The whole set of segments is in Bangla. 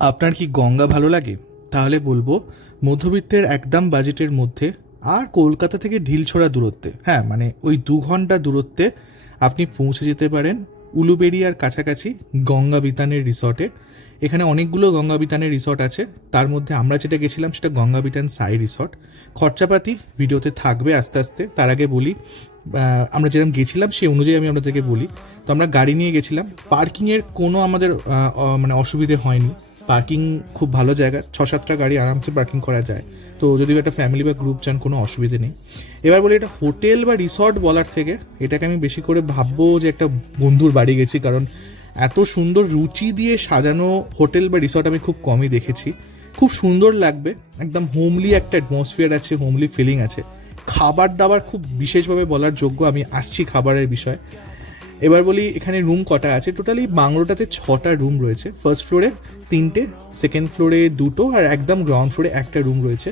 আপনার কি গঙ্গা ভালো লাগে? তাহলে বলব, মধ্যবিত্তের একদম বাজেটের মধ্যে আর কলকাতা থেকে ঢিল ঢিলছোড়া দূরত্বে। হ্যাঁ মানে ওই দু ঘণ্টা দূরত্বে আপনি পৌঁছে যেতে পারেন উলুবেড়িয়ার কাছাকাছি গঙ্গা বিতানের রিসর্টে। এখানে অনেকগুলো গঙ্গা বিতানের রিসর্ট আছে। তার মধ্যে আমরা যেটা গেছিলাম সেটা গঙ্গা বিতান সাই রিসর্ট। খরচাপাতি ভিডিওতে থাকবে আস্তে আস্তে। তার আগে বলি আমরা যেরকম গেছিলাম সেই অনুযায়ী আমি আপনাদেরকে বলি। তো আমরা গাড়ি নিয়ে গেছিলাম। পার্কিংয়ের কোনো আমাদের মানে অসুবিধে হয়নি। পার্কিং খুব ভালো জায়গা ছ সাতটা গাড়ি আরামসে পার্কিং করা যায়। তো যদি একটা ফ্যামিলি বা গ্রুপ চান কোনো অসুবিধে নেই। এবার বলি, এটা হোটেল বা রিসর্ট বলার থেকে এটাকে আমি বেশি করে ভাববো যে একটা বন্ধুর বাড়ি গেছি, কারণ এত সুন্দর রুচি দিয়ে সাজানো হোটেল বা রিসর্ট আমি খুব কমই দেখেছি। খুব সুন্দর লাগবে, একদম হোমলি একটা অ্যাটমসফিয়ার আছে, হোমলি ফিলিং আছে। খাবার দাবার খুব বিশেষভাবে বলার যোগ্য, আমি আসছি খাবারের বিষয়। এবার বলি এখানে রুম কটা আছে? টোটালি বাংলোটাতে ছটা রুম রয়েছে। ফার্স্ট ফ্লোরে তিনটে সেকেন্ড ফ্লোরে দুটো, আর একদম গ্রাউন্ড ফ্লোরে একটা রুম রয়েছে।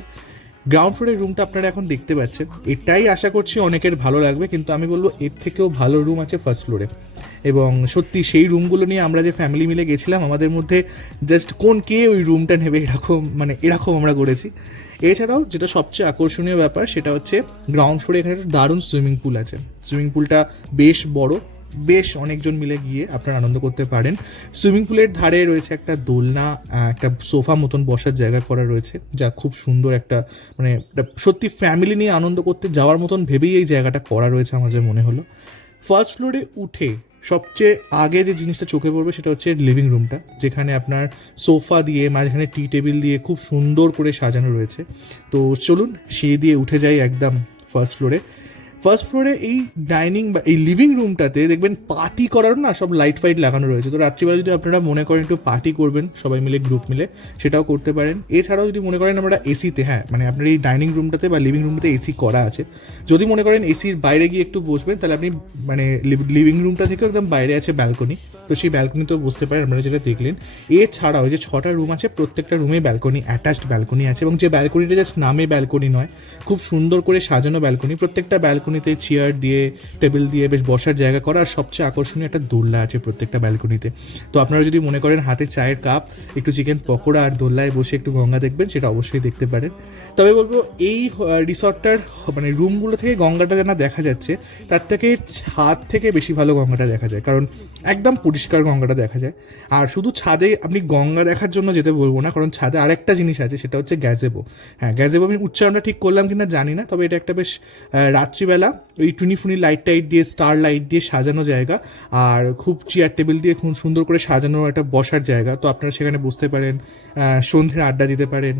গ্রাউন্ড ফ্লোরের রুমটা আপনারা এখন দেখতে পাচ্ছেন। এটাই আশা করছি অনেকের ভালো লাগবে, কিন্তু আমি বলব এর থেকেও ভালো রুম আছে ফার্স্ট ফ্লোরে এবং সত্যি সেই রুমগুলো নিয়ে আমরা যে ফ্যামিলি মিলে গেছিলাম, আমাদের মধ্যে জাস্ট কোন কে ওই রুমটা নেবে এরকম মানে এরকম আমরা করেছি। এছাড়াও যেটা সবচেয়ে আকর্ষণীয় ব্যাপার, সেটা হচ্ছে গ্রাউন্ড ফ্লোরে এখানে একটা দারুণ সুইমিং পুল আছে। সুইমিং পুলটা বেশ বড় বেশ অনেকজন মিলে গিয়ে আপনারা আনন্দ করতে পারেন। সুইমিং পুলের ধারে রয়েছে একটা দোলনা একটা সোফা মতন বসার জায়গা করা রয়েছে, যা খুব সুন্দর একটা মানে সত্যি ফ্যামিলি নিয়ে আনন্দ করতে যাওয়ার মতন ভেবেই এই জায়গাটা করা রয়েছে আমার যা মনে হলো। ফার্স্ট ফ্লোরে উঠে সবচেয়ে আগে যে জিনিসটা চোখে পড়বে সেটা হচ্ছে লিভিং রুমটা যেখানে আপনার সোফা দিয়ে মাঝখানে টি টেবিল দিয়ে খুব সুন্দর করে সাজানো রয়েছে। তো চলুন সেই দিয়ে উঠে যাই একদম ফার্স্ট ফ্লোরে ফার্স্ট ফ্লোরে এই ডাইনিং বা এই লিভিং রুমটাতে দেখবেন পার্টি করার না সব লাইট ফাইট লাগানো রয়েছে। তো রাত্রিবেলা যদি আপনারা মনে করেন একটু পার্টি করবেন, সবাই মিলে গ্রুপ মিলে, সেটাও করতে পারেন। এছাড়াও যদি মনে করেন আমরা এসিতে হ্যাঁ মানে আপনার এই ডাইনিং রুমটাতে বা লিভিং রুমটাতে এসি করা আছে। যদি মনে করেন এসির বাইরে গিয়ে একটু বসবেন, তাহলে আপনি মানে লিভিং রুমটা থেকেও একদম বাইরে আছে ব্যালকনি তো সেই ব্যালকনিতেও বসতে পারেন, আপনারা যেটা দেখলেন। এছাড়াও যে ছটা রুম আছে, প্রত্যেকটা রুমে ব্যালকনি অ্যাটাচড ব্যালকনি আছে এবং যে ব্যালকনিটা জাস্ট নামে ব্যালকনি নয়, খুব সুন্দর করে সাজানো ব্যালকনি প্রত্যেকটা ব্যালকনিতে চেয়ার দিয়ে টেবিল দিয়ে বেশ বসার জায়গা করা আর সবচেয়ে আকর্ষণীয় একটা দোল্লা আছে প্রত্যেকটা ব্যালকনিতে। তো আপনারা যদি মনে করেন হাতে চায়ের কাপ একটু চিকেন পকোড়া আর দোল্লায় বসে একটু গঙ্গা দেখবেন সেটা অবশ্যই দেখতে পারেন। তবে বলব এই রিসর্টটার মানে রুমগুলো থেকে গঙ্গাটা না দেখা যাচ্ছে তার থেকে ছাদ থেকে বেশি ভালো গঙ্গাটা দেখা যায়। কারণ একদম পরিষ্কার গঙ্গাটা দেখা যায়। আর শুধু ছাদে আপনি গঙ্গা দেখার জন্য যেতে বলব না কারণ ছাদে আরেকটা জিনিস আছে সেটা হচ্ছে গ্যাজেবো হ্যাঁ গ্যাজেবো আমি উচ্চারণটা ঠিক করলাম কিনা জানি না তবে এটা একটা বেশ আহ, রাত্রিবেলা ওই টুনিফুনি লাইট টাইট দিয়ে স্টার লাইট দিয়ে সাজানো জায়গা, আর খুব চেয়ার টেবিল দিয়ে খুব সুন্দর করে সাজানো একটা বসার জায়গা। তো আপনারা সেখানে বসতে পারেন সন্ধ্যের আড্ডা দিতে পারেন,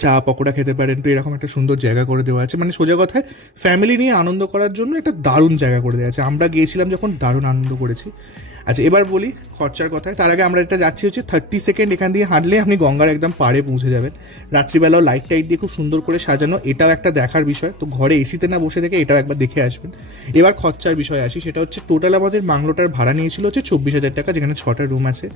চা, পকোড়া খেতে পারেন, তো এরকম একটা সুন্দর জায়গা করে দেওয়া আছে। মানে সোজা কথায় ফ্যামিলি নিয়ে আনন্দ করার জন্য একটা দারুণ জায়গা করে দেওয়া আছে। আমরা গিয়েছিলাম যখন দারুণ আনন্দ করেছি। আচ্ছা এবার বলি খরচার কথায়। তার আগে আমরা এটা যাচ্ছি হচ্ছে থার্টি সেকেন্ড এখান দিয়ে হাঁটলে আপনি গঙ্গার একদম পাড়ে পৌঁছে যাবেন। রাত্রিবেলাও লাইট টাইট দিয়ে খুব সুন্দর করে সাজানো, এটাও একটা দেখার বিষয়। তো ঘরে এসিতে না বসে থেকে এটাও একবার দেখে আসবেন। এবার খরচার বিষয়ে আসি, সেটা হচ্ছে টোটাল আমাদের বাংলোটার ভাড়া নিয়েছিল হচ্ছে চব্বিশ হাজার টাকা, যেখানে ছটা রুম আছে।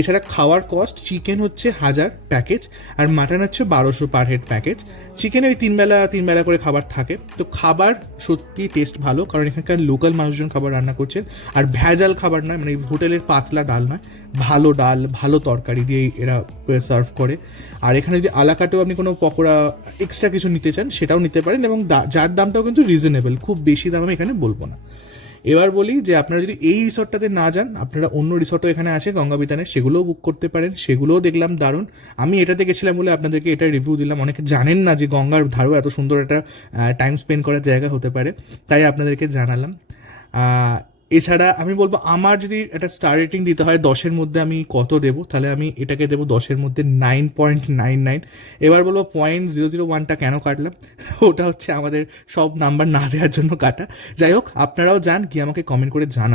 এছাড়া খাওয়ার কস্ট চিকেন হচ্ছে হাজার প্যাকেজ আর মাটন হচ্ছে বারোশো পার হেড প্যাকেজ চিকেনে ওই তিনবেলা তিনবেলা করে খাবার থাকে। তো খাবার সত্যি টেস্ট ভালো, কারণ এখানকার লোকাল মানুষজন খাবার রান্না করছেন। আর ভেজাল খাবার নয় মানে হোটেলের পাতলা ডাল নয়, ভালো ডাল, ভালো তরকারি দিয়ে এরা সার্ভ করে। আর এখানে যদি আলাকাটেও আপনি কোনো পকোড়া এক্সট্রা কিছু নিতে চান, সেটাও নিতে পারেন এবং যার দামটাও কিন্তু রিজনেবল খুব বেশি দাম আমি এখানে বলব না। এবার বলি যে আপনারা যদি এই রিসর্টটাতে না যান, আপনারা অন্য রিসর্টও এখানে আছে গঙ্গা বিতানে সেগুলোও বুক করতে পারেন, সেগুলোও দেখলাম দারুণ। আমি এটাতে গেছিলাম বলে আপনাদেরকে এটা রিভিউ দিলাম, অনেকে জানেন না যে গঙ্গার ধারেও এত সুন্দর একটা টাইম স্পেন্ড করার জায়গা হতে পারে, তাই আপনাদেরকে জানালাম। এছাড়া আমি বলব, আমার যদি একটা স্টার রেটিং দিতে হয়, দশের মধ্যে আমি কত দেব? তাহলে আমি এটাকে দেবো দশের মধ্যে নাইন পয়েন্ট নাইন নাইন এবার বলব পয়েন্ট জিরো জিরো ওয়ানটা কেন কাটলাম? ওটা হচ্ছে আমাদের সব নাম্বার না দেওয়ার জন্য কাটা। যাই হোক, আপনারাও যান, গিয়ে আমাকে কমেন্ট করে জানান।